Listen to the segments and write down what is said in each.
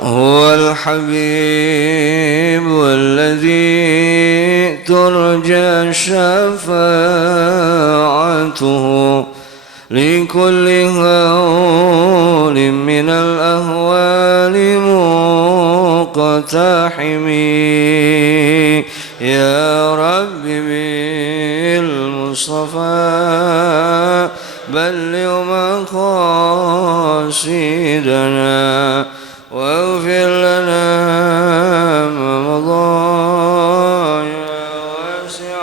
هو الحبيب الذي ترجى شفاعته لكل هول من الأهوال مقتحم يا رب بالمصطفى بلغ مقاصدنا واغفر لنا ما مضى يا واسع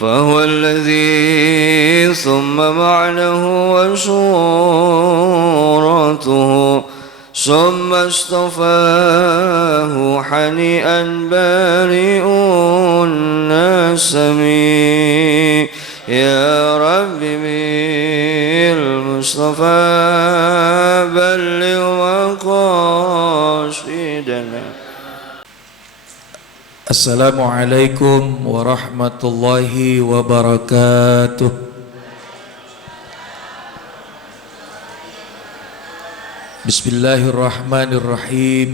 فهو الذي ثم معنه وصورته ثم اصطفاه حنيئا بارئ النسم يا رب بالمصطفى بلغ مقاصدنا. Assalamualaikum warahmatullahi wabarakatuh. Bismillahirrahmanirrahim.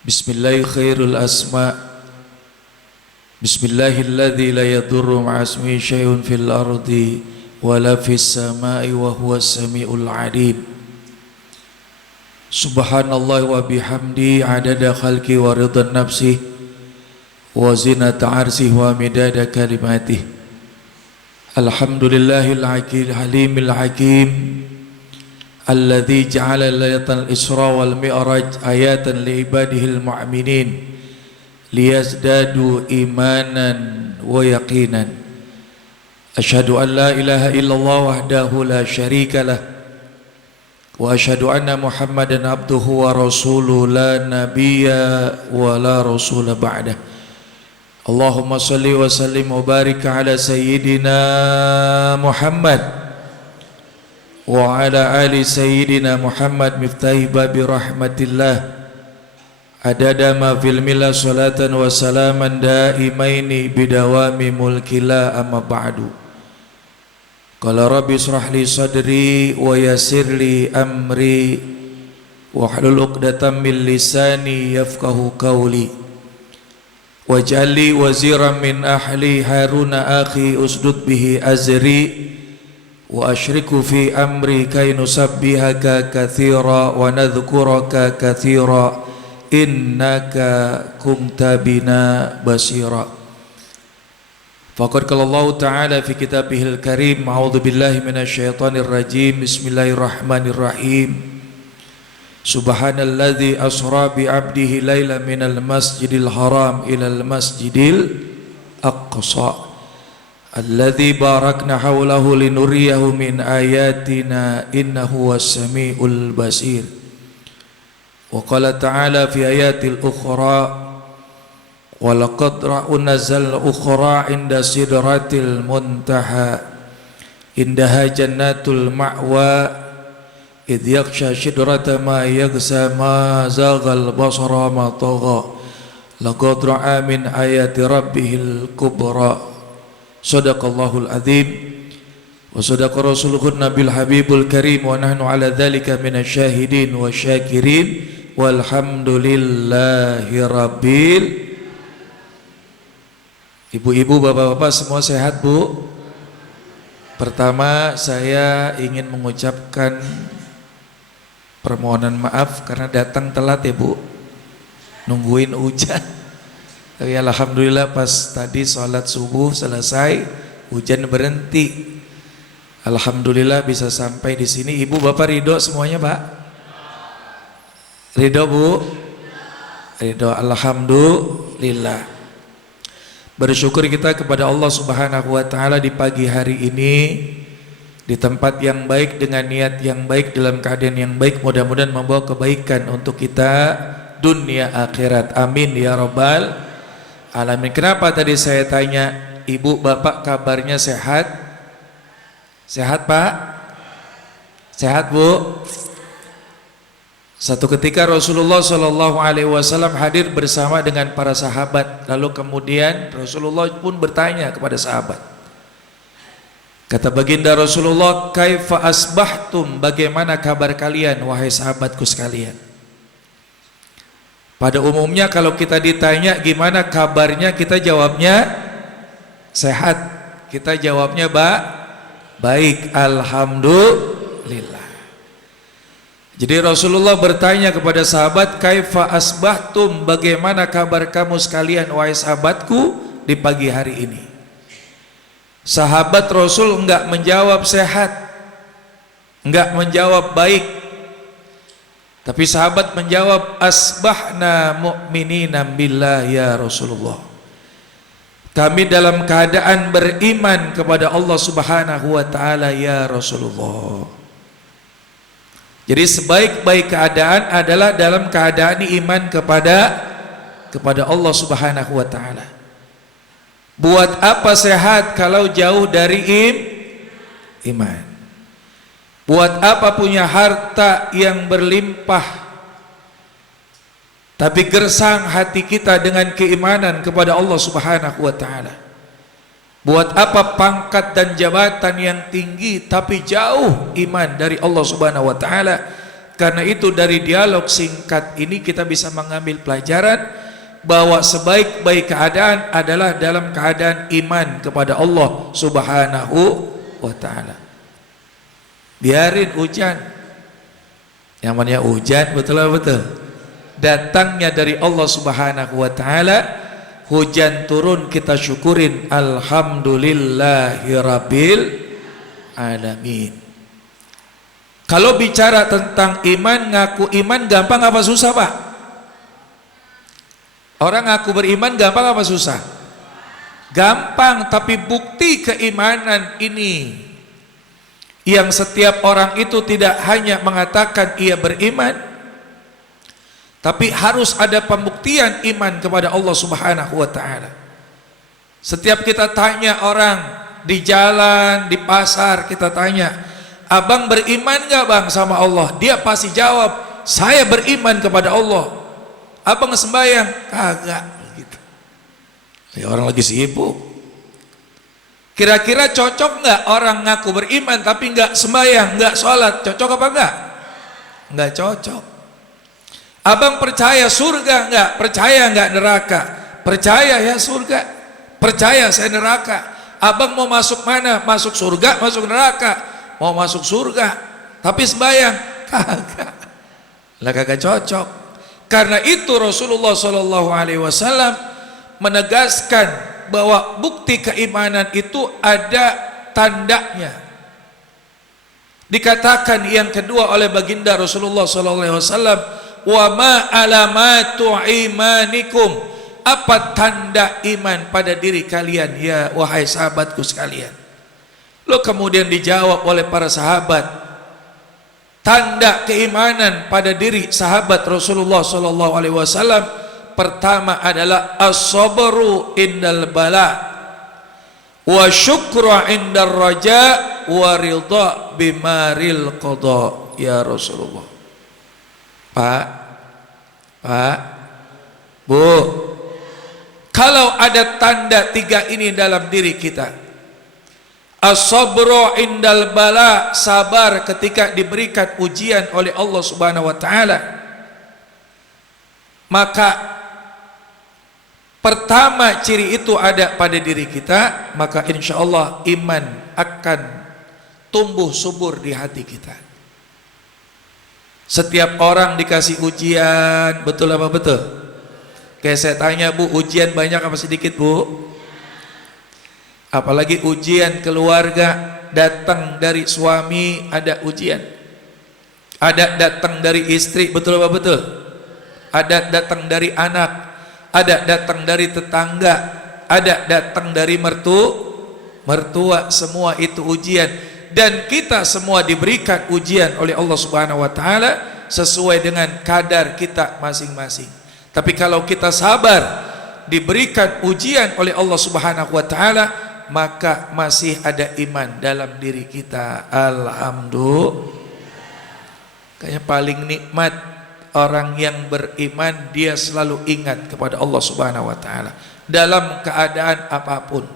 Bismillahi khairul asma. Bismillahilladzi la yadurru ma'asmihi syai'un fil ardi wala fis samai wa huwas samiul alim. Subhanallah wa bihamdi adada khalqi wa ridha nafsi wa zinata arsihi wa midada kalimatihi. Alhamdulillahil halimil hakim alladzi ja'ala laylatal isra wal mi'raj ayatan li ibadihil mu'minin liyazdadu imanan wa yaqinan. Asyhadu an la ilaha illallah wahdahu la syarika lah wa asyhadu anna Muhammadan abduhu wa rasuluhu la nabiyya wa la rasula ba'dah. Allahumma salli wa sallim wa barik ala sayyidina Muhammad wa ala ali sayyidina Muhammad miftahi babi rahmatillah adada ma fil mila salatan wa salaman daimaini bidawami mulkila amma ba'du. Qala rabbi israh li sadri wa yassir li amri wahlul 'uqdatam min lisani yafqahu qawli waj'al li waziran min ahli haruna akhi usdud bihi azri wa asyriku fi amri kay nusabbihaka katsira wa nadhkuraka katsira innaka kunta bina basira. Faqad qala Allah Ta'ala fi kitabihil karim a'udzu billahi minasyaitonir rajim bismillahirrahmanirrahim subhanalladzi asra bi 'abdihi lailan minal masjidil haram ilal masjidil aqsa alladzi barakna hawlahu linuriyahu min ayatina innahu was-sami'ul basir. Wa qala ta'ala fi ayatil ukhra wa laqad ra'unazal ukhra inda sidratil muntaha indaha jannatul ma'wa idh yaghsha sidrata ma yaghsa ma zaghal basara ma tagha laqad ra'a min ayati rabbihil kubra. Sadaqallahul azim wa sadaqa rasuluhun nabil habibul karim wa nahnu ala dhalika minasyahidin wa syakirin walhamdulillahi rabbil. Ibu-ibu, bapak-bapak semua sehat bu? Pertama saya ingin mengucapkan permohonan maaf karena datang telat ya bu, nungguin hujan. Tapi alhamdulillah pas tadi sholat subuh selesai hujan berhenti. Alhamdulillah bisa sampai di sini. Ibu bapak ridho semuanya pak? Ridho bu? Ridho, alhamdulillah. Bersyukur kita kepada Allah Subhanahu wa taala di pagi hari ini di tempat yang baik dengan niat yang baik dalam keadaan yang baik, mudah-mudahan membawa kebaikan untuk kita dunia akhirat. Amin ya rabbal alamin. Kenapa tadi saya tanya ibu bapak kabarnya sehat? Sehat pak? Sehat bu? Satu ketika Rasulullah SAW hadir bersama dengan para sahabat. Lalu kemudian Rasulullah pun bertanya kepada sahabat, Kata baginda Rasulullah, kaifa asbahtum, bagaimana kabar kalian wahai sahabatku sekalian. Pada umumnya kalau kita ditanya gimana kabarnya, kita jawabnya sehat. Kita jawabnya baik, alhamdulillah. Jadi Rasulullah bertanya kepada sahabat, kaifa asbahtum, bagaimana kabar kamu sekalian wahai sahabatku di pagi hari ini. Sahabat Rasul enggak menjawab sehat, enggak menjawab baik, tapi sahabat menjawab asbahna mu'minina billah ya Rasulullah. Kami dalam keadaan beriman kepada Allah Subhanahu wa taala ya Rasulullah. Jadi sebaik-baik keadaan adalah dalam keadaan iman kepada Allah Subhanahu wa taala. Buat apa sehat kalau jauh dari iman? Buat apa punya harta yang berlimpah tapi gersang hati kita dengan keimanan kepada Allah Subhanahu wa taala? Buat apa pangkat dan jabatan yang tinggi tapi jauh iman dari Allah Subhanahu wa taala? Karena itu dari dialog singkat ini kita bisa mengambil pelajaran bahwa sebaik-baik keadaan adalah dalam keadaan iman kepada Allah Subhanahu wa taala. Biarin hujan, yang namanya hujan betul datangnya dari Allah Subhanahu wa taala. Hujan turun kita syukurin, alhamdulillahirabbil alamin. Kalau bicara tentang iman, ngaku iman gampang apa susah, Pak? Orang ngaku beriman gampang apa susah? Gampang, tapi bukti keimanan ini yang setiap orang itu tidak hanya mengatakan ia beriman, tapi harus ada pembuktian iman kepada Allah Subhanahu wa taala. Setiap kita tanya orang di jalan, di pasar, kita tanya, "Abang beriman gak bang sama Allah?" Dia pasti jawab, "Saya beriman kepada Allah." Abang sembahyang? Kagak gitu. Ya, orang lagi sibuk. Kira-kira cocok nggak orang ngaku beriman tapi nggak sembahyang, nggak sholat? Cocok apa enggak? Nggak cocok. Abang percaya surga nggak? Percaya nggak neraka? Percaya ya surga. Percaya saya neraka. Abang mau masuk mana? Masuk surga, masuk neraka? Mau masuk surga tapi sembahyang? Kagak. Lah kagak cocok. Karena itu Rasulullah SAW menegaskan bahwa bukti keimanan itu ada tandanya. Dikatakan yang kedua oleh baginda Rasulullah SAW, wa ma alamatu imanikum, apa tanda iman pada diri kalian ya wahai sahabatku sekalian. Lalu kemudian dijawab oleh para sahabat, tanda keimanan pada diri sahabat Rasulullah SAW pertama adalah as-sabru indal bala wa syukru indar raja wa ridha bimaril qada ya Rasulullah. Pak, Bu, kalau ada tanda tiga ini dalam diri kita, as-sabru indal bala, sabar ketika diberikan ujian oleh Allah Subhanahu wa taala, maka pertama ciri itu ada pada diri kita, maka insya Allah iman akan tumbuh subur di hati kita. Setiap orang dikasih ujian, betul apa betul? Kayak saya tanya, Bu, ujian banyak apa sedikit, Bu? Apalagi ujian keluarga, datang dari suami ada ujian, ada datang dari istri, betul apa betul? Ada datang dari anak, ada datang dari tetangga, ada datang dari mertua, semua itu ujian. Dan kita semua diberikan ujian oleh Allah Subhanahu wa taala sesuai dengan kadar kita masing-masing. Tapi kalau kita sabar diberikan ujian oleh Allah Subhanahu wa taala, maka masih ada iman dalam diri kita. Alhamdulillah. Kayaknya paling nikmat orang yang beriman, dia selalu ingat kepada Allah Subhanahu wa taala dalam keadaan apapun.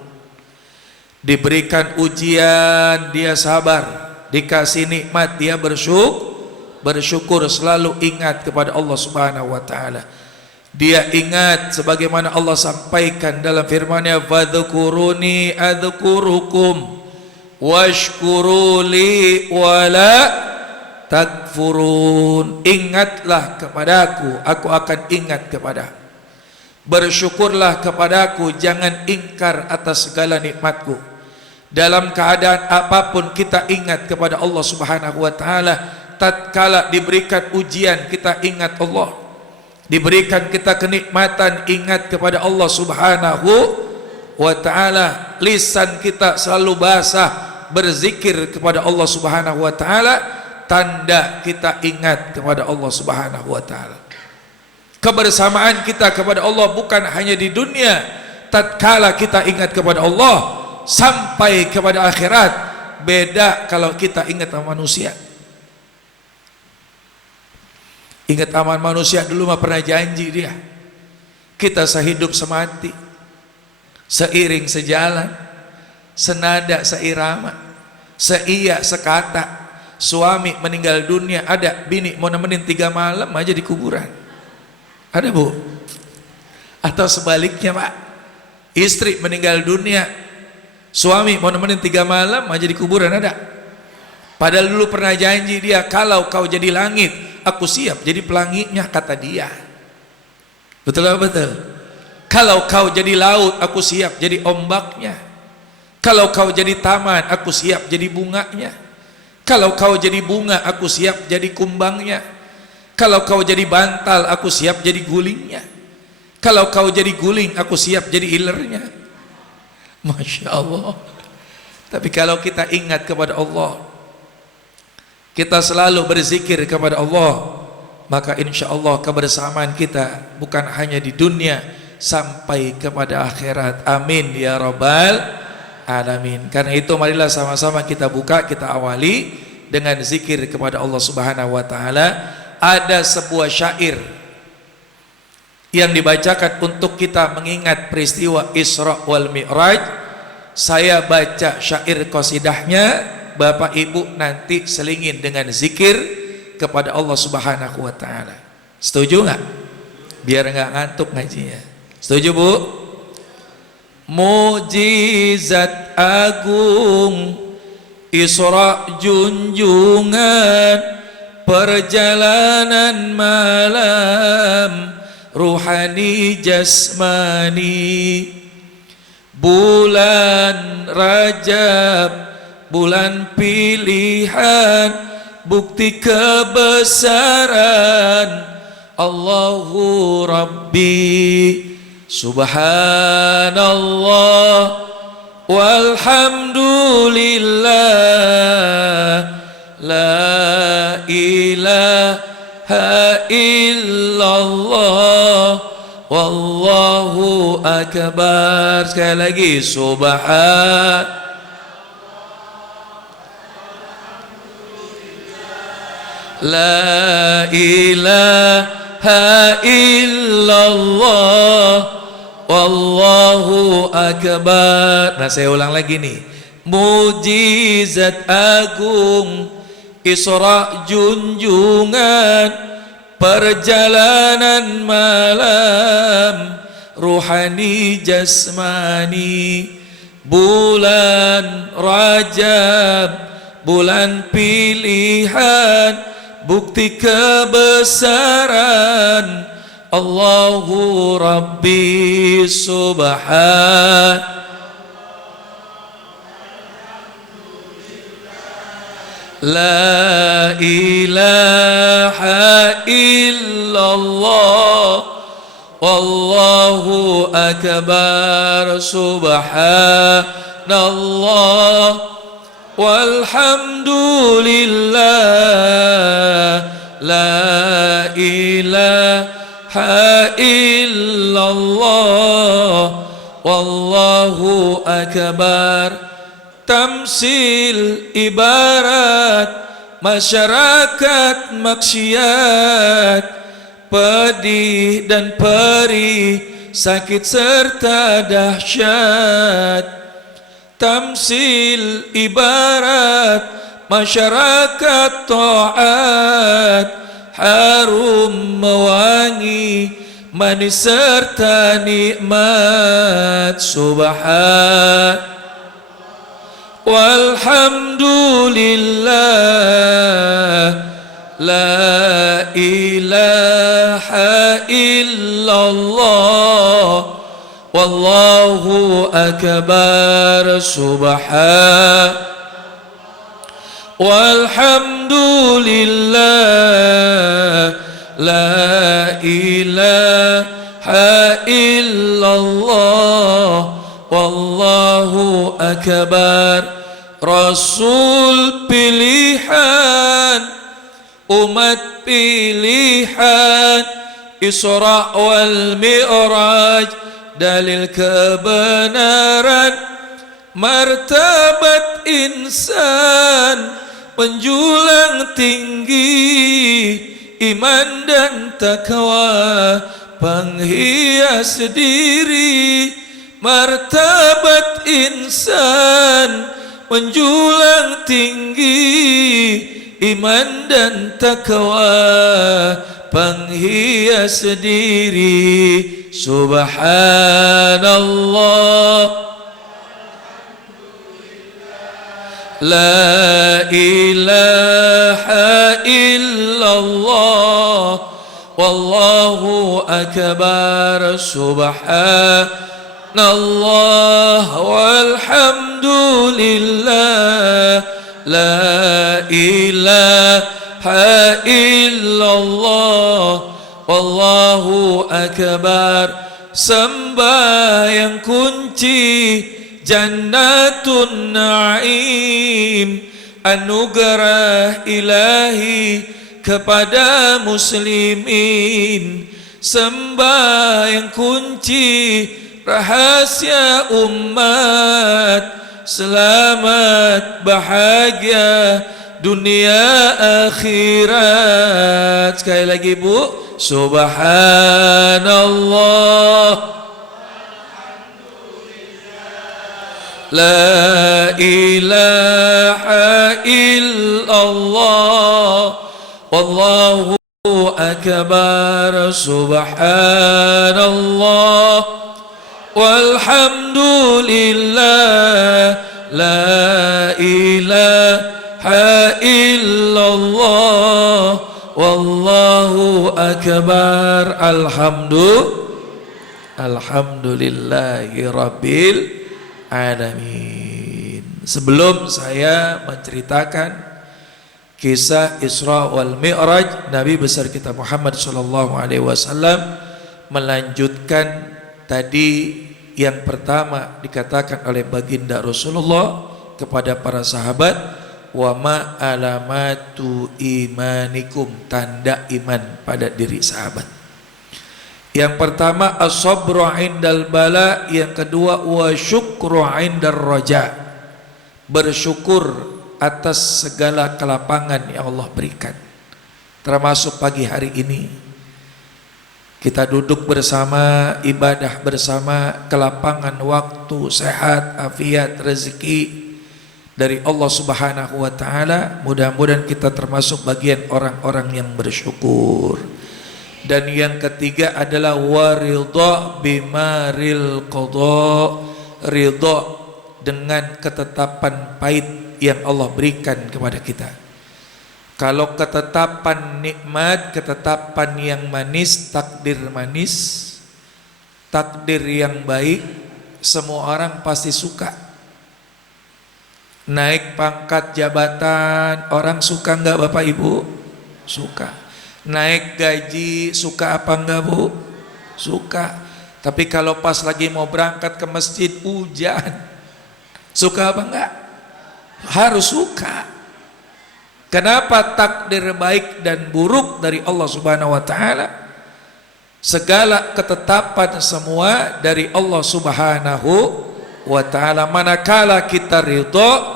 Diberikan ujian dia sabar, dikasih nikmat dia bersyukur, selalu ingat kepada Allah Subhanahu wa taala. Dia ingat sebagaimana Allah sampaikan dalam firman-Nya, fadhkuruni adzkurukum washkuruli wala takfurun. Ingatlah kepadaku, aku akan ingat kepadamu. Bersyukurlah kepadaku, jangan ingkar atas segala nikmatku. Dalam keadaan apapun kita ingat kepada Allah Subhanahu wa taala. Tatkala diberikan ujian kita ingat Allah, diberikan kita kenikmatan ingat kepada Allah Subhanahu wa taala. Lisan kita selalu basah berzikir kepada Allah Subhanahu wa taala, tanda kita ingat kepada Allah Subhanahu wa taala. Kebersamaan kita kepada Allah bukan hanya di dunia, tatkala kita ingat kepada Allah sampai kepada akhirat. Beda kalau kita ingat sama manusia. Ingat sama manusia dulu mah pernah janji dia, kita sehidup semati, seiring sejalan, senada seirama, seiya sekata. Suami meninggal dunia, ada bini mau nemenin 3 malam aja di kuburan. Ada bu? Atau sebaliknya pak, istri meninggal dunia, suami mau nemenin 3 malam aja di kuburan. Ada? Padahal dulu pernah janji dia, kalau kau jadi langit, aku siap jadi pelanginya, kata dia. Betul apa betul? Kalau kau jadi laut, aku siap jadi ombaknya. Kalau kau jadi taman, aku siap jadi bunganya. Kalau kau jadi bunga, aku siap jadi kumbangnya. Kalau kau jadi bantal, aku siap jadi gulingnya. Kalau kau jadi guling, aku siap jadi ilernya. Masya Allah. Tapi kalau kita ingat kepada Allah, kita selalu berzikir kepada Allah, maka insya Allah kebersamaan kita bukan hanya di dunia, sampai kepada akhirat. Amin ya rabbal alamin. Karena itu marilah sama-sama kita buka, kita awali dengan zikir kepada Allah Subhanahu wa taala. Ada sebuah syair yang dibacakan untuk kita mengingat peristiwa Isra wal Mi'raj. Saya baca syair qasidahnya, Bapak Ibu nanti selingin dengan zikir kepada Allah Subhanahu wa taala. Setuju nggak? Biar nggak ngantuk ngajinya. Setuju Bu? Mujizat agung Isra junjungan, perjalanan malam ruhani jasmani. Bulan Rajab, bulan pilihan, bukti kebesaran Allahu Rabbi. Subhanallah walhamdulillah, la ilaha illallah, wallahu akbar. Sekali lagi, subhan la ilaha illallah, wallahu akbar. Nah saya ulang lagi nih. Mujizat agung Isra junjungan, perjalanan malam ruhani jasmani. Bulan Rajab, bulan pilihan, bukti kebesaran Allahu Rabbi. Subhan la ilaha illallah, wallahu akbar. Subhanallah walhamdulillah, la ilaha illallah, wallahu akbar. Tamsil ibarat masyarakat maksiat, pedih dan perih, sakit serta dahsyat. tamsil ibarat masyarakat taat, harum mewangi manis serta nikmat. Subhan walhamdulillah, la ilaha illallah, wallahu akbar. Subhan walhamdulillah, la ilaha illallah, wallahu akbar. Rasul pilihan, umat pilihan, Isra wal Mi'raj dalil kebenaran, martabat insan menjulang tinggi, iman dan takwa penghias diri. Martabat insan menjulang tinggi, iman dan takwa penghias diri. Subhanallah, la ilaha illallah, wallahu akbar. Subhanallah walhamdulillah, la ilaha illallah, wallahu akbar. Sembahyang kunci Jannatun Naim, anugerah ilahi kepada muslimin. Sembahyang kunci rahasia umat, selamat bahagia dunia akhirat. Sekali lagi Bu, subhanallah, la ilaha illallah, wallahu akbar. Subhanallah walhamdulillah, la ilaha illallah, wallahu akbar. Alhamdulillahi rabbil alamin. Sebelum saya menceritakan kisah Isra wal Mi'raj Nabi besar kita Muhammad sallallahu alaihi wasallam, melanjutkan tadi yang pertama dikatakan oleh baginda Rasulullah kepada para sahabat, wa ma alamatu imanikum, tanda iman pada diri sahabat. Yang pertama as-sabru indal bala, yang kedua wa syukru indar raja, bersyukur atas segala kelapangan yang Allah berikan. Termasuk pagi hari ini kita duduk bersama, ibadah bersama, kelapangan waktu, sehat, afiat, rezeki dari Allah Subhanahu wa taala. Mudah-mudahan kita termasuk bagian orang-orang yang bersyukur. Dan yang ketiga adalah waridha bimaril qada, ridha dengan ketetapan pahit yang Allah berikan kepada kita. Kalau ketetapan nikmat, ketetapan yang manis, takdir yang baik, semua orang pasti suka. Naik pangkat jabatan, orang suka enggak Bapak Ibu? Suka. Naik gaji, suka apa enggak Bu? Suka. Tapi kalau pas lagi mau berangkat ke masjid hujan, suka apa enggak? Harus suka. Kenapa? Takdir baik dan buruk dari Allah Subhanahu wa taala. Segala ketetapan semua dari Allah Subhanahu wa taala. Manakala kita ridha,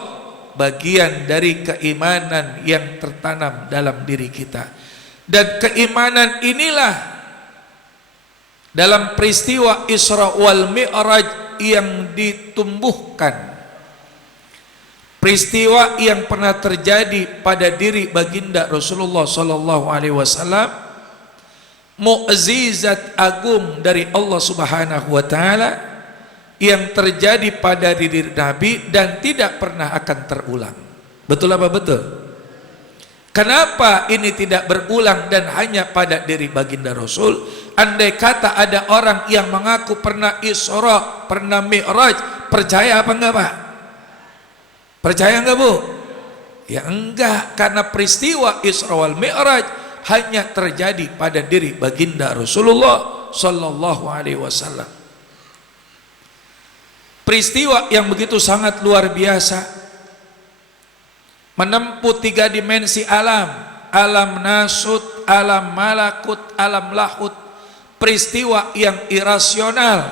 bagian dari keimanan yang tertanam dalam diri kita. Dan keimanan inilah dalam peristiwa Isra wal Mi'raj yang ditumbuhkan peristiwa yang pernah terjadi pada diri baginda Rasulullah sallallahu alaihi wasallam, mukjizat agung dari Allah Subhanahu wa taala yang terjadi pada diri Nabi dan tidak pernah akan terulang. Betul apa betul? Kenapa ini tidak berulang dan hanya pada diri baginda Rasul? Andai kata ada orang yang mengaku pernah Isra, pernah Mi'raj, percaya apa enggak Pak? Percaya enggak Bu? Ya enggak, karena peristiwa Isra wal Mi'raj hanya terjadi pada diri baginda Rasulullah sallallahu alaihi wasallam. Peristiwa yang begitu sangat luar biasa, menempuh 3 dimensi alam, alam nasut, alam malakut, alam lahut, peristiwa yang irasional,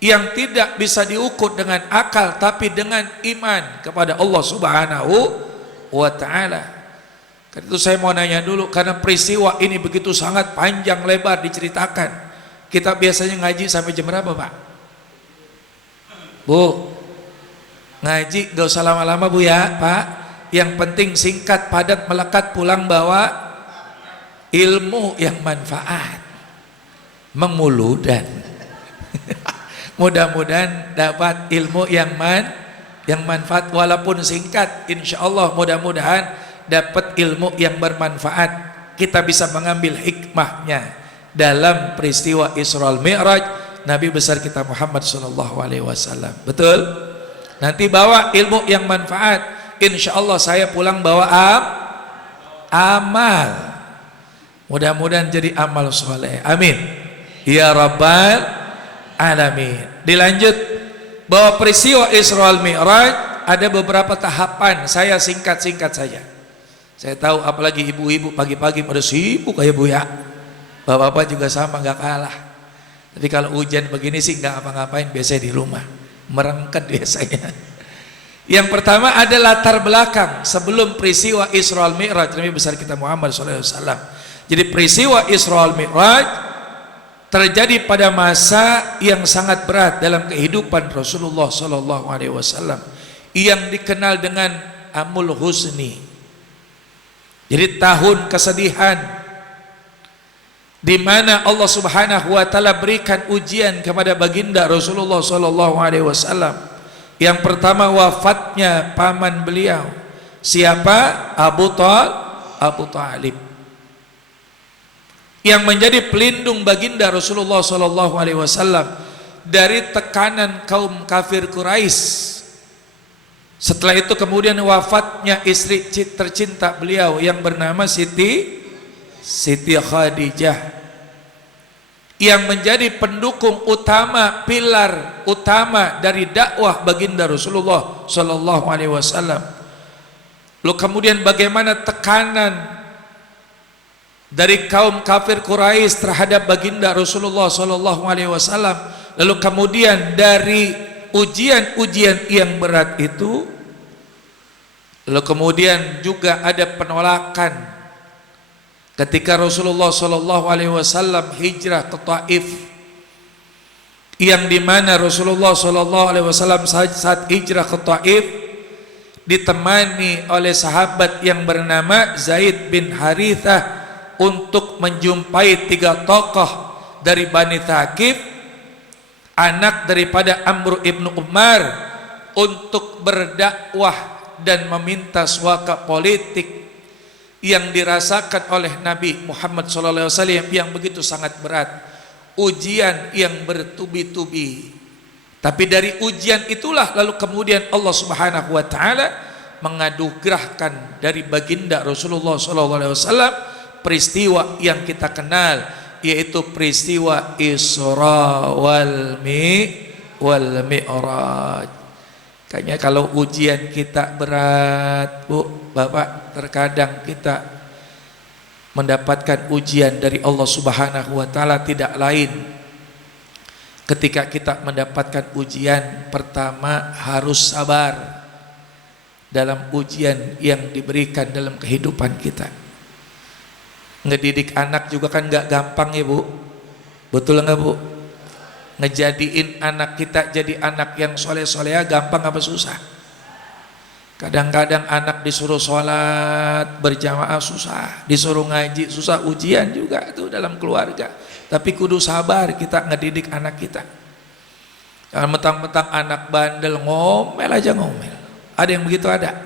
yang tidak bisa diukur dengan akal tapi dengan iman kepada Allah Subhanahu wa taala. Karena itu saya mau nanya dulu, karena peristiwa ini begitu sangat panjang lebar diceritakan. Kita biasanya ngaji sampai jam berapa Pak? Bu, ngaji gak usah lama-lama Bu ya Pak. Yang penting singkat, padat, melekat, pulang bawa ilmu yang manfaat, menguludan. Mudah-mudahan dapat ilmu yang manfaat walaupun singkat. Insya Allah mudah-mudahan dapat ilmu yang bermanfaat. Kita bisa mengambil hikmahnya dalam peristiwa Isra Mi'raj Nabi besar kita Muhammad sallallahu alaihi wasallam. Betul? Nanti bawa ilmu yang manfaat. Insya Allah saya pulang bawa amal. Mudah-mudahan jadi amal soleh. Amin. Ya Rabbal Alamin. Dilanjut, bahwa peristiwa Isra Mi'raj ada beberapa tahapan. Saya singkat-singkat saja. Saya tahu apalagi ibu-ibu pagi-pagi pada sibuk kayak Bu ya. Bapak-bapak juga sama, nggak kalah. Tapi kalau hujan begini sih nggak apa-ngapain, biasanya di rumah merengket biasanya. Yang pertama ada latar belakang sebelum peristiwa Isra Mi'raj Nabi besar kita Muhammad SAW. Jadi peristiwa Isra Mi'raj terjadi pada masa yang sangat berat dalam kehidupan Rasulullah SAW, yang dikenal dengan Amul Husni. Jadi tahun kesedihan, di mana Allah Subhanahu wa taala berikan ujian kepada baginda Rasulullah sallallahu alaihi wasallam. Yang pertama wafatnya paman beliau. Siapa? Abu Talib. Yang menjadi pelindung baginda Rasulullah sallallahu alaihi wasallam dari tekanan kaum kafir Quraisy. Setelah itu kemudian wafatnya istri tercinta beliau yang bernama Siti Khadijah, yang menjadi pendukung utama, pilar utama dari dakwah baginda Rasulullah sallallahu alaihi wasallam. Lalu kemudian bagaimana tekanan dari kaum kafir Quraisy terhadap baginda Rasulullah sallallahu alaihi wasallam. Lalu kemudian dari ujian-ujian yang berat itu, lalu kemudian juga ada penolakan ketika Rasulullah sallallahu alaihi wasallam hijrah ke Taif, yang dimana Rasulullah sallallahu alaihi wasallam saat hijrah ke Taif ditemani oleh sahabat yang bernama Zaid bin Harithah untuk menjumpai 3 tokoh dari Bani Thaqif, anak daripada Amr ibnu Ummar, untuk berdakwah dan meminta suaka politik yang dirasakan oleh Nabi Muhammad SAW yang begitu sangat berat, ujian yang bertubi-tubi. Tapi dari ujian itulah lalu kemudian Allah Subhanahu wa taala menganugerahkan dari baginda Rasulullah SAW peristiwa yang kita kenal, yaitu peristiwa Isra wal Mi'raj. Kayaknya kalau ujian kita berat, Bu, Bapak, terkadang kita mendapatkan ujian dari Allah Subhanahu wa taala tidak lain. Ketika kita mendapatkan ujian, pertama harus sabar dalam ujian yang diberikan dalam kehidupan kita. Ngedidik anak juga kan nggak gampang ya Bu, betul nggak Bu? Ngejadiin anak kita jadi anak yang soleh-soleha gampang apa susah? Kadang-kadang anak disuruh sholat berjamaah susah, disuruh ngaji susah, ujian juga itu dalam keluarga. Tapi kudu sabar kita ngedidik anak kita. Jangan mentang-mentang anak bandel ngomel aja ngomel. Ada yang begitu ada.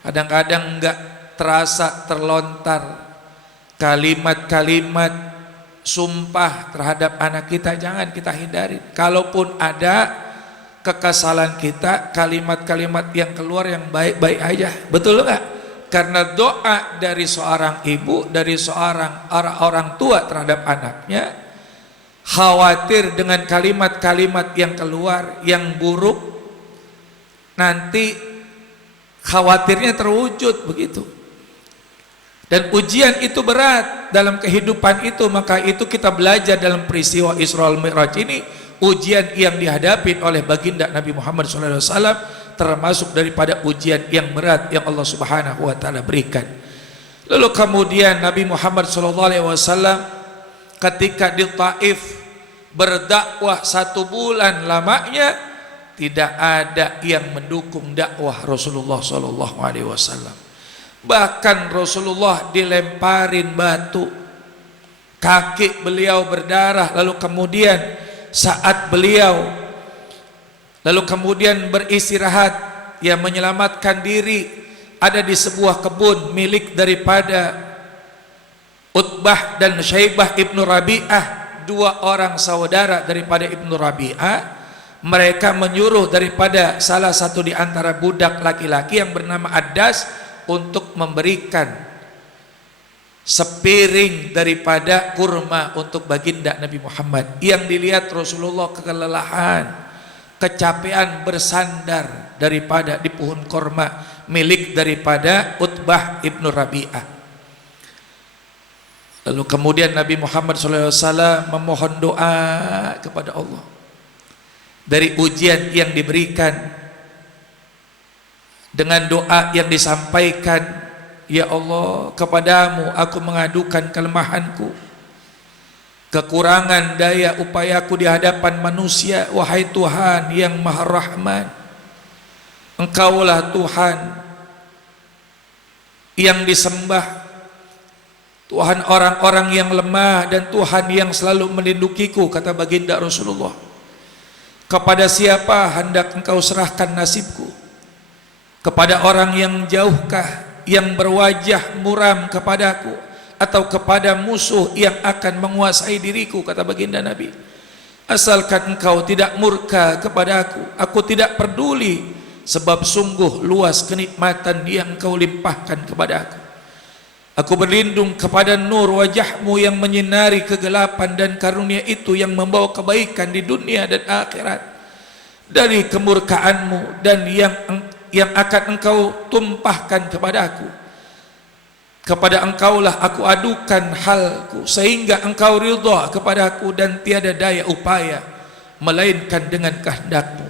Kadang-kadang enggak terasa terlontar kalimat-kalimat sumpah terhadap anak kita, jangan kita hindari. Kalaupun ada kekesalan kita, kalimat-kalimat yang keluar yang baik-baik aja, betul enggak? Karena doa dari seorang ibu, dari seorang orang tua terhadap anaknya, khawatir dengan kalimat-kalimat yang keluar yang buruk, nanti khawatirnya terwujud begitu. Dan ujian itu berat dalam kehidupan itu, maka itu kita belajar dalam peristiwa Isra Mi'raj ini. Ujian yang dihadapi oleh baginda Nabi Muhammad SAW termasuk daripada ujian yang berat yang Allah Subhanahu wa taala berikan. Lalu kemudian Nabi Muhammad SAW ketika di Taif berdakwah 1 bulan lamanya, tidak ada yang mendukung dakwah Rasulullah SAW. Bahkan Rasulullah dilemparin batu, kaki beliau berdarah, lalu kemudian saat beliau beristirahat, ia menyelamatkan diri, ada di sebuah kebun milik daripada Utbah dan Syaibah ibnu Rabi'ah, 2 orang saudara daripada ibnu Rabi'ah. Mereka menyuruh daripada salah satu di antara budak laki-laki yang bernama Addas untuk memberikan sepiring daripada kurma untuk baginda Nabi Muhammad. Yang dilihat Rasulullah kelelahan, kecapean, bersandar daripada di pohon kurma milik daripada Utbah ibnu Rabi'ah. Lalu kemudian Nabi Muhammad SAW memohon doa kepada Allah dari ujian yang diberikan. Dengan doa yang disampaikan, ya Allah, kepadamu aku mengadukan kelemahanku, kekurangan daya upayaku di hadapan manusia. Wahai Tuhan yang Maha Rahman, Engkaulah Tuhan yang disembah, Tuhan orang-orang yang lemah, dan Tuhan yang selalu melindungiku, kata baginda Rasulullah. Kepada siapa hendak Engkau serahkan nasibku? Kepada orang yang jauhkah, yang berwajah muram kepadaku, atau kepada musuh yang akan menguasai diriku, kata baginda Nabi. Asalkan Engkau tidak murka kepadaku, aku tidak peduli, sebab sungguh luas kenikmatan yang Engkau limpahkan kepadaku. Aku berlindung kepada nur wajahmu yang menyinari kegelapan, dan karunia itu yang membawa kebaikan di dunia dan akhirat, dari kemurkaanmu dan yang akan Engkau tumpahkan kepadaku. Kepada Engkaulah aku adukan halku, sehingga Engkau ridha kepadaku, dan tiada daya upaya melainkan dengan kehendakmu.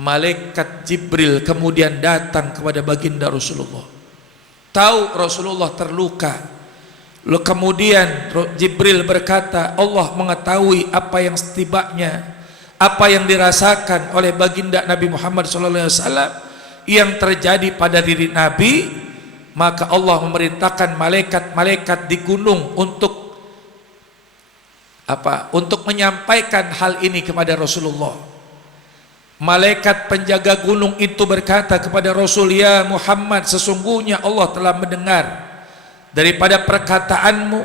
Malaikat Jibril kemudian datang kepada baginda Rasulullah. Tahu Rasulullah terluka. Lalu kemudian Jibril berkata, Allah mengetahui apa yang setibanya, apa yang dirasakan oleh baginda Nabi Muhammad SAW yang terjadi pada diri Nabi. Maka Allah memerintahkan malaikat-malaikat di gunung untuk apa? Untuk menyampaikan hal ini kepada Rasulullah. Malaikat penjaga gunung itu berkata kepada Rasul, ya Muhammad, sesungguhnya Allah telah mendengar daripada perkataanmu.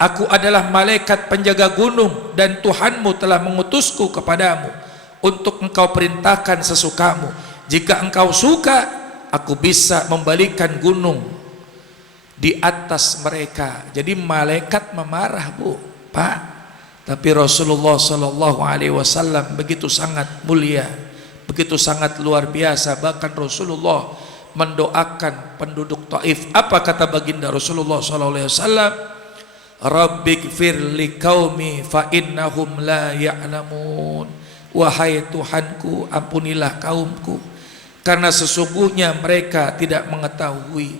Aku adalah malaikat penjaga gunung, dan Tuhanmu telah mengutusku kepadamu untuk engkau perintahkan sesukamu. Jika engkau suka, aku bisa membalikan gunung di atas mereka. Jadi malaikat memarah, Bu, Pak. Tapi Rasulullah SAW begitu sangat mulia, begitu sangat luar biasa. Bahkan Rasulullah mendoakan penduduk Taif. Apa kata baginda Rasulullah SAW? Rabbighfir liqaumi fa innahum la ya'lamun. Wahai Tuhanku, ampunilah kaumku, karena sesungguhnya mereka tidak mengetahui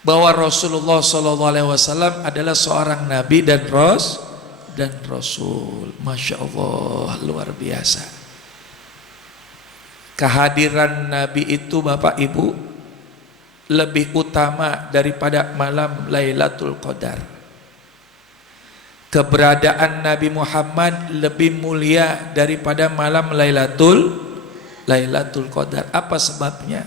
bahwa Rasulullah SAW adalah seorang nabi dan rasul. Masya Allah, luar biasa. Kehadiran Nabi itu Bapak Ibu lebih utama daripada malam Lailatul Qadar. Keberadaan Nabi Muhammad lebih mulia daripada malam Lailatul Qadar. Apa sebabnya?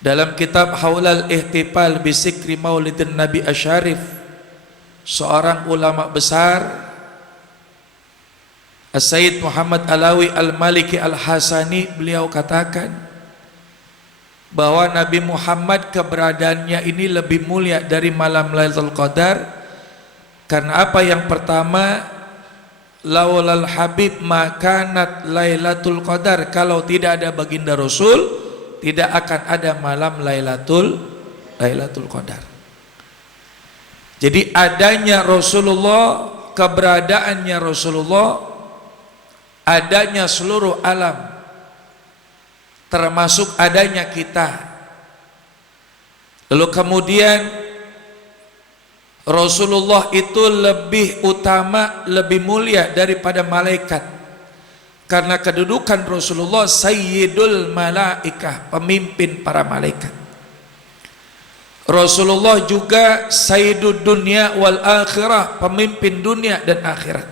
Dalam kitab Haulal Ihtifal Bisikri Maulidin Nabi Asyarif, seorang ulama besar As-Sayyid Muhammad Alawi Al-Maliki Al-Hasani, beliau katakan bahwa Nabi Muhammad keberadaannya ini lebih mulia dari malam Lailatul Qadar. Karena apa? Yang pertama, laulal habib makanat Lailatul Qadar, kalau tidak ada baginda Rasul tidak akan ada malam Lailatul Qadar. Jadi adanya Rasulullah, keberadaannya Rasulullah, adanya seluruh alam, termasuk adanya kita. Lalu kemudian Rasulullah itu lebih utama, lebih mulia daripada malaikat, karena kedudukan Rasulullah Sayyidul Malaikah, pemimpin para malaikat. Rasulullah juga Sayyidud Dunya wal Akhirah, pemimpin dunia dan akhirat.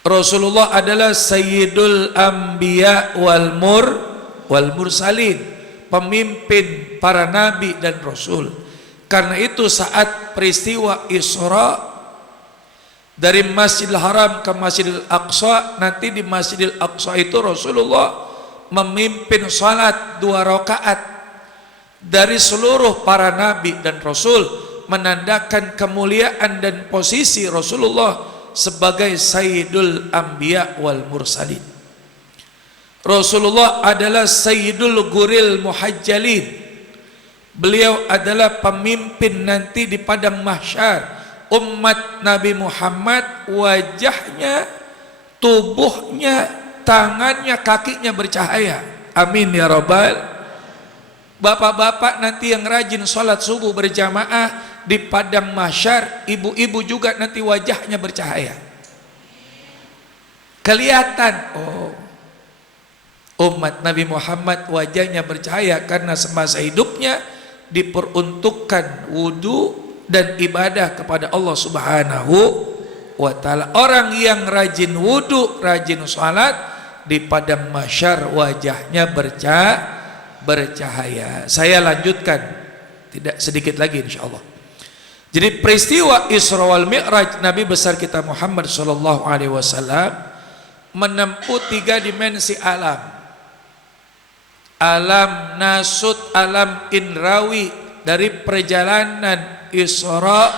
Rasulullah adalah Sayyidul Anbiya wal Mursalin, pemimpin para nabi dan rasul. Karena itu saat peristiwa Isra dari Masjidil Haram ke Masjidil Aqsa, nanti di Masjidil Aqsa itu Rasulullah memimpin salat 2 rakaat dari seluruh para nabi dan rasul, menandakan kemuliaan dan posisi Rasulullah sebagai Sayyidul Anbiya wal Mursalin. Rasulullah adalah Sayyidul Guril Muhajjalin. Beliau adalah pemimpin nanti di padang mahsyar. Umat Nabi Muhammad, wajahnya, tubuhnya, tangannya, kakinya bercahaya. Amin ya rabbal. Bapak-bapak nanti yang rajin sholat subuh berjamaah di padang mahsyar, ibu-ibu juga nanti wajahnya bercahaya, kelihatan. Oh, umat Nabi Muhammad wajahnya bercahaya karena semasa hidupnya diperuntukkan wudu dan ibadah kepada Allah Subhanahu wa ta'ala. Orang yang rajin wudu, rajin sholat, di padang mahsyar wajahnya bercahaya. Saya lanjutkan tidak sedikit lagi insyaallah. Jadi peristiwa Isra wal Mi'raj Nabi besar kita Muhammad sallallahu alaihi wasallam menempuh 3 dimensi alam. Alam nasut, alam indrawi, dari perjalanan Isra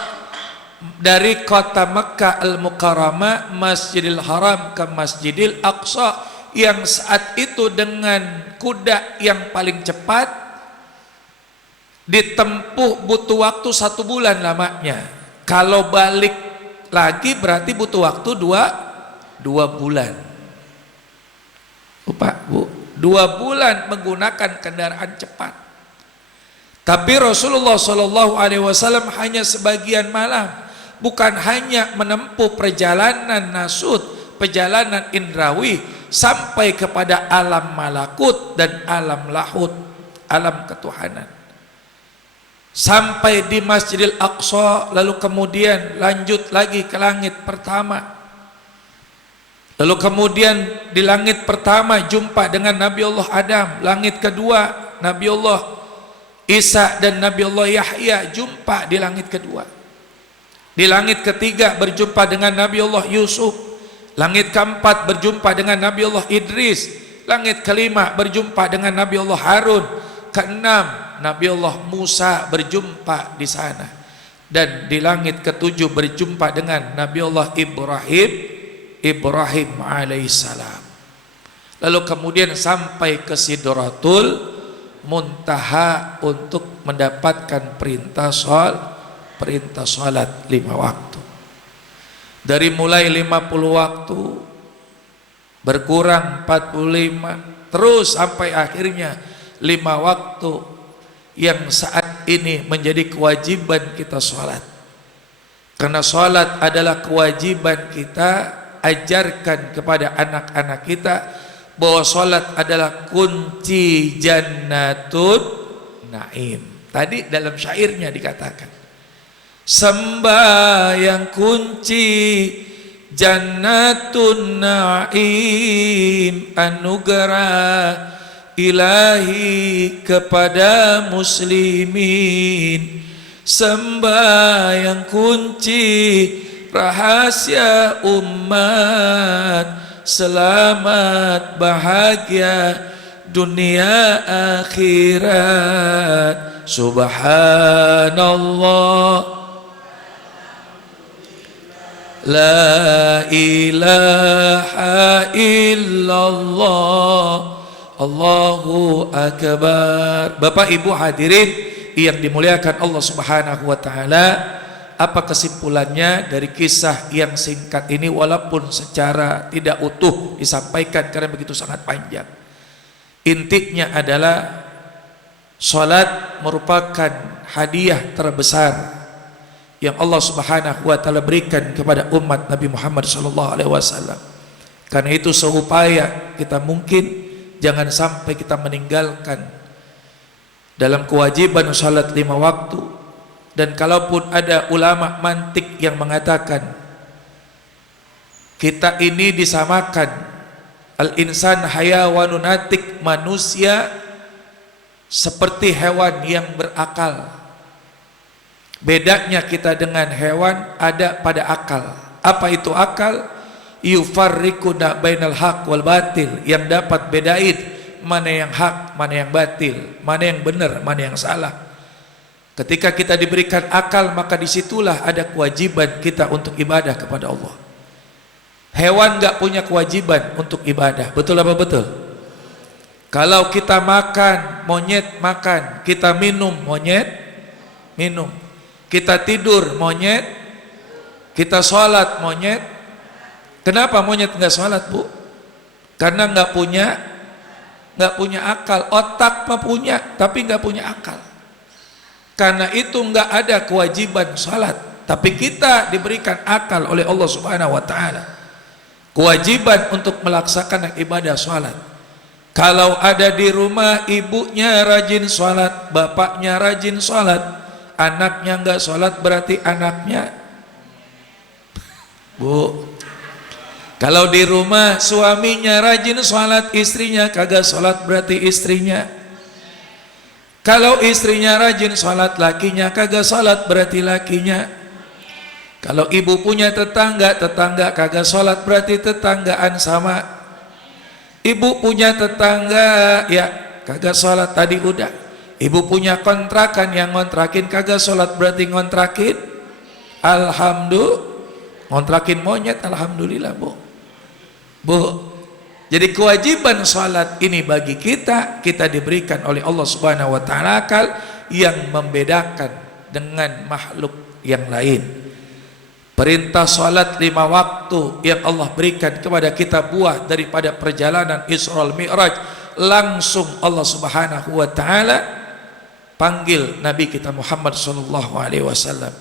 dari kota Mekkah Al-Mukarramah, Masjidil Haram ke Masjidil Aqsa, yang saat itu dengan kuda yang paling cepat ditempuh butuh waktu 1 bulan lamanya. Kalau balik lagi berarti butuh waktu 2 bulan. Pak, Bu, 2 bulan menggunakan kendaraan cepat. Tapi Rasulullah Shallallahu Alaihi Wasallam hanya sebagian malam, bukan hanya menempuh perjalanan nasut, perjalanan indrawi sampai kepada alam malakut dan alam lahut, alam ketuhanan. Sampai di Masjidil Aqsa, lalu kemudian lanjut lagi ke langit pertama. Lalu kemudian di langit pertama jumpa dengan Nabi Allah Adam, langit kedua Nabi Allah Isa dan Nabi Allah Yahya jumpa di langit kedua. Di langit ketiga berjumpa dengan Nabi Allah Yusuf, langit keempat berjumpa dengan Nabi Allah Idris, langit kelima berjumpa dengan Nabi Allah Harun, keenam Nabi Allah Musa berjumpa di sana, dan di langit ketujuh berjumpa dengan Nabi Allah Ibrahim alaihissalam. Lalu kemudian sampai ke Sidratul Muntaha untuk mendapatkan perintah salat 5 waktu. Dari mulai 50 waktu berkurang 45, terus sampai akhirnya 5 waktu yang saat ini menjadi kewajiban kita sholat. Karena sholat adalah kewajiban kita, ajarkan kepada anak-anak kita bahwa salat adalah kunci jannatun naim. Tadi dalam syairnya dikatakan, sembahyang kunci jannatun naim, anugerah ilahi kepada muslimin. Sembahyang kunci rahasia umat, selamat bahagia dunia akhirat. Subhanallah, la ilaha illallah, Allahu akbar. Bapak Ibu hadirin yang dimuliakan Allah Subhanahu wa taala, apa kesimpulannya dari kisah yang singkat ini walaupun secara tidak utuh disampaikan karena begitu sangat panjang? Intinya adalah salat merupakan hadiah terbesar yang Allah Subhanahu wa taala berikan kepada umat Nabi Muhammad sallallahu alaihi wasallam. Karena itu seupaya kita mungkin jangan sampai kita meninggalkan dalam kewajiban salat 5 waktu. Dan kalaupun ada ulama mantik yang mengatakan kita ini disamakan al-insan hayawanun natik, manusia seperti hewan yang berakal. Bedanya kita dengan hewan ada pada akal. Apa itu akal? Yufarriqu bainal haq wal batil, yang dapat bedain mana yang hak, mana yang batil, mana yang benar, mana yang salah. Ketika kita diberikan akal, maka disitulah ada kewajiban kita untuk ibadah kepada Allah. Hewan gak punya kewajiban untuk ibadah, betul apa betul? Kalau kita makan, monyet makan. Kita minum, monyet minum. Kita tidur, monyet. Kita sholat, monyet. Kenapa monyet nggak sholat, Bu? Karena nggak punya akal. Otak mah punya, tapi nggak punya akal. Karena itu nggak ada kewajiban sholat. Tapi kita diberikan akal oleh Allah Subhanahu Wa Taala. Kewajiban untuk melaksanakan ibadah sholat. Kalau ada di rumah ibunya rajin sholat, bapaknya rajin sholat, anaknya nggak sholat berarti anaknya, Bu. Kalau di rumah suaminya rajin sholat, istrinya kagak sholat berarti istrinya. Kalau istrinya rajin sholat, lakinya kagak sholat berarti lakinya. Kalau ibu punya tetangga, tetangga kagak sholat berarti tetanggaan sama. Ibu punya tetangga ya kagak sholat, tadi udah. Ibu punya kontrakan, yang ngontrakin kagak sholat berarti ngontrakin, alhamdulillah, ngontrakin monyet, alhamdulillah, Bu. Jadi kewajiban sholat ini bagi kita diberikan oleh Allah Subhanahu Wa Taala akal yang membedakan dengan makhluk yang lain. Perintah salat 5 waktu yang Allah berikan kepada kita buah daripada perjalanan Isra Mi'raj. Langsung Allah Subhanahu wa taala panggil Nabi kita Muhammad sallallahu alaihi wasallam.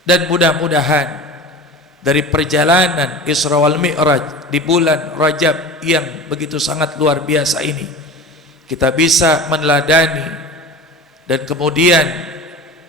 Dan mudah-mudahan dari perjalanan Isra wal Mi'raj di bulan Rajab yang begitu sangat luar biasa ini, kita bisa meneladani dan kemudian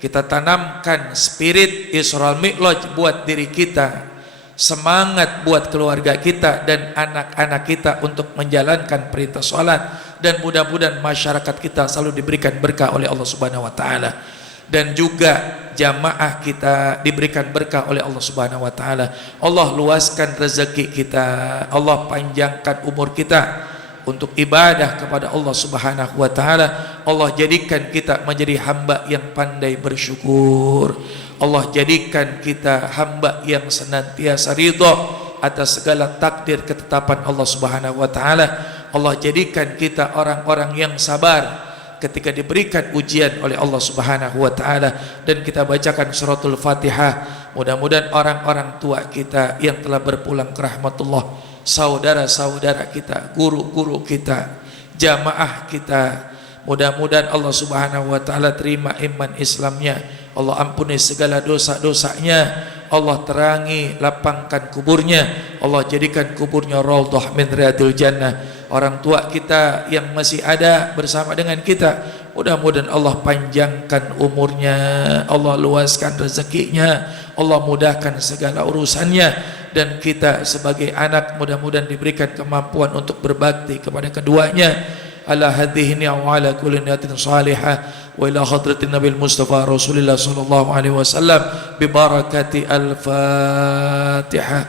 kita tanamkan spirit Isra Mi'raj buat diri kita, semangat buat keluarga kita dan anak-anak kita untuk menjalankan perintah sholat. Dan mudah-mudahan masyarakat kita selalu diberikan berkah oleh Allah Subhanahu Wa Taala, dan juga jamaah kita diberikan berkah oleh Allah Subhanahu Wa Taala. Allah luaskan rezeki kita, Allah panjangkan umur kita untuk ibadah kepada Allah Subhanahu wa taala. Allah jadikan kita menjadi hamba yang pandai bersyukur. Allah jadikan kita hamba yang senantiasa ridha atas segala takdir ketetapan Allah Subhanahu wa taala. Allah jadikan kita orang-orang yang sabar ketika diberikan ujian oleh Allah Subhanahu wa taala. Dan kita bacakan suratul Fatihah. Mudah-mudahan orang-orang tua kita yang telah berpulang ke rahmatullah, saudara-saudara kita, guru-guru kita, jamaah kita, mudah-mudahan Allah Subhanahu wa taala terima iman Islamnya. Allah ampuni segala dosa-dosanya. Allah terangi, lapangkan kuburnya. Allah jadikan kuburnya raudhah min riyadil jannah. orang tua kita yang masih ada bersama dengan kita, mudah-mudahan Allah panjangkan umurnya, Allah luaskan rezekinya, Allah mudahkan segala urusannya, dan kita sebagai anak mudah-mudahan diberikan kemampuan untuk berbakti kepada keduanya. Ala hadhihi wa ala kulli niyatin salihah wa ila hadratin Nabil Mustafa Rasulullah sallallahu alaihi wasallam bi barakati al-Fatihah.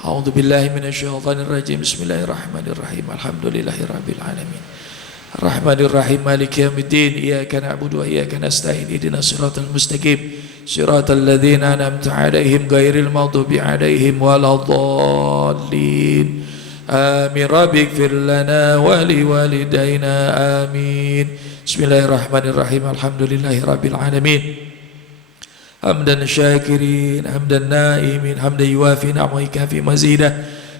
A'udzu billahi minasyaitonir rajim. Bismillahirrahmanirrahim. Alhamdulillahirabbil alamin. Arrahmanir rahim. Maliki yaumiddin. Iyyaka na'budu wa iyyaka nasta'in. Ihdinas siratal mustaqim. Siratal ladzina an'amta 'alaihim ghairil maghdubi 'alaihim waladdallin. Amin. Rabbighfir lana wa liwalidayna. Amin. Bismillahirrahmanirrahim. Alhamdulillahirabbil alamin. Hamdan syakirin, hamdan naimin, hamdan yuafi ni'amahu yukafi mazidah.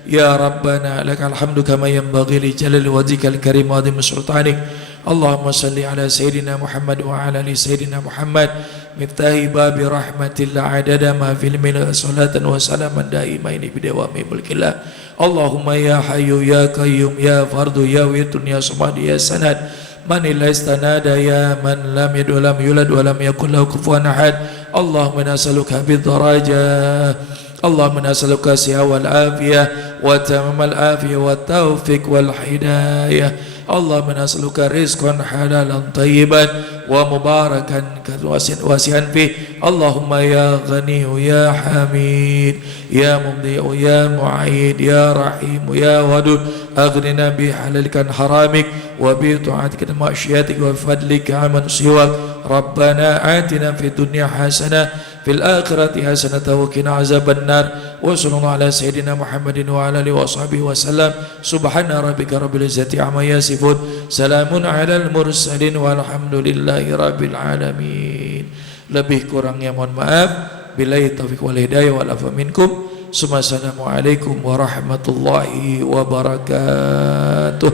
Ya Rabbana lakal hamdu kama yanbaghi li jalali wajhikal karim wa 'azimi sultanik. Allahumma salli ala sayyidina Muhammad wa ala ali sayyidina Muhammad miftahi babi rahmatillah adada ma fil milal salatan wa salaman daimaini bidawami mulkillah. Allahumma ya hayyu ya qayyum ya fardu ya witrun ya samad ya sanad man la istanada ya man lam yalid wa lam yulad wa lam yakul lahu kufuwan ahad. Allahumma nas'aluka bid-darajah, Allahumma nas'aluka siha wal afiyah wa tamamal afiyah wa taufiq wal hidayah. Allahumma nas'aluka rizqan halalan tayyiban wa mubarakan wasi'an fi. Allahumma ya ghani ya hamid ya mubdi ya mu'id ya rahim ya wadud aghnina bi halalika haramik wa bi ta'atika ma'syiatik wa fadlika aman siwak. Rabbana atina fid dunya hasanah fil akhirati hasanah wa qina azaban nar. Wa sallallahu ala sayyidina Muhammadin wa ala alihi wa sahbihi wa sallam. Subhana rabbika rabbil izzati amma yasifun. Salamun alal mursalin walhamdulillahi rabbil alamin. Lebih kurangnya mohon maaf. Billahi taufiq wal hidayah wal afa minkum. Assalamualaikum warahmatullahi wabarakatuh.